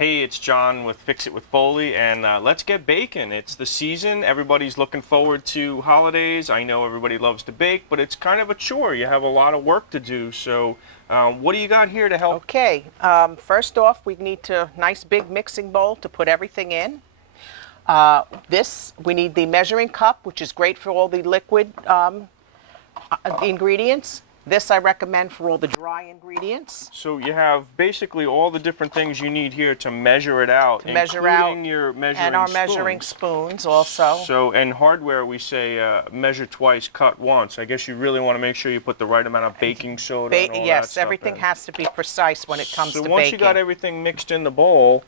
Hey, it's John with Fix It with Foley, and let's get baking. It's the season. Everybody's looking forward to holidays. I know everybody loves to bake, but it's kind of a chore. You have a lot of work to do. So what do you got here to help? Okay, first off, we need a nice big mixing bowl to put everything in. We need the measuring cup, which is great for all the liquid ingredients. This I recommend for all the dry ingredients. So you have basically all the different things you need here to measure it out, including your measuring and our spoons. measuring spoons also. So in hardware we say measure twice, cut once. I guess you really want to make sure you put the right amount of baking soda and all yes, that stuff everything in. has to be precise when it comes to baking. So once you got everything mixed in the bowl,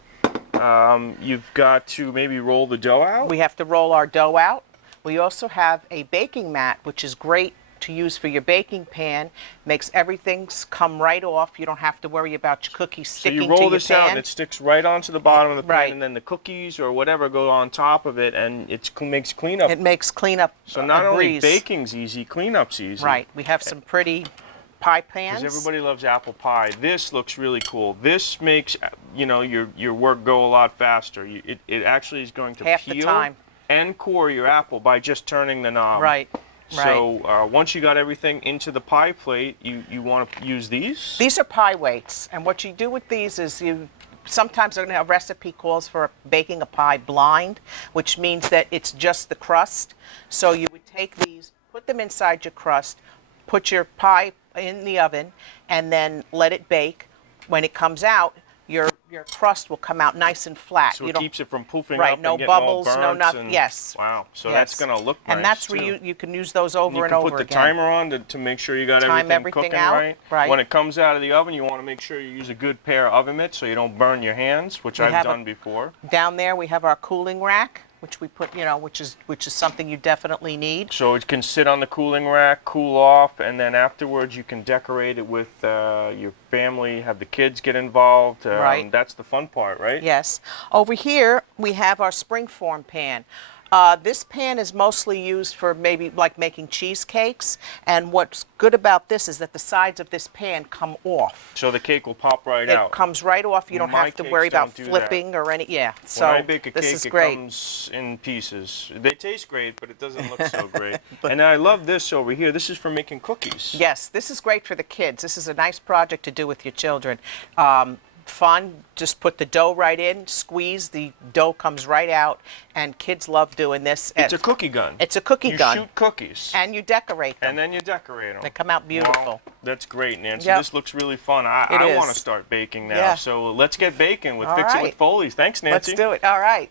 you've got to maybe roll the dough out? We have to roll our dough out. We also have a baking mat, which is great to use for your baking pan. Makes everything come right off. You don't have to worry about your cookies sticking to your pan. So you roll this out and it sticks right onto the bottom of the pan, right. And then the cookies or whatever go on top of it, and it makes cleanup. It makes cleanup So not only breeze. Baking's easy, cleanup's easy. Right. We have some pretty pie pans. Because everybody loves apple pie. This looks really cool. This makes your work go a lot faster. It actually is going to half the peel time and core your apple by just turning the knob. Right. So once you got everything into the pie plate, you want to use these? These are pie weights, and what you do with these is sometimes a recipe calls for baking a pie blind, which means that it's just the crust. So you would take these, put them inside your crust, put your pie in the oven, and then let it bake. When it comes out, your crust will come out nice and flat. So it keeps it from poofing right, up no and getting bubbles, all burnt. no nothing. Yes. Wow. So yes. that's going to look nice. And that's too. where you can use those over and over again. You can put the timer on to make sure you got everything cooking out, right. When it comes out of the oven, you want to make sure you use a good pair of oven mitts so you don't burn your hands, which I've done before. Down there we have our cooling rack, which we put, which is something you definitely need. So it can sit on the cooling rack, cool off, and then afterwards you can decorate it with your family, have the kids get involved. Right. That's the fun part, right? Yes. Over here we have our springform pan. This pan is mostly used for maybe like making cheesecakes, and what's good about this is that the sides of this pan come off. So the cake will pop right out. It comes right off. You don't have to worry about flipping or any. Yeah. So when I bake a cake, it great. Comes in pieces. They taste great, but it doesn't look so great. And I love this over here. This is for making cookies. Yes, this is great for the kids. This is a nice project to do with your children. Fun, just put the dough right in, squeeze, the dough comes right out, and kids love doing this. It's a cookie gun. It's a cookie gun. You shoot cookies. And you decorate them. And then you decorate them. They come out beautiful. Wow, that's great, Nancy. Yep. This looks really fun. I want to start baking now. Yeah. So let's get baking with All Fix It right. with Foleys. Thanks, Nancy. Let's do it. All right.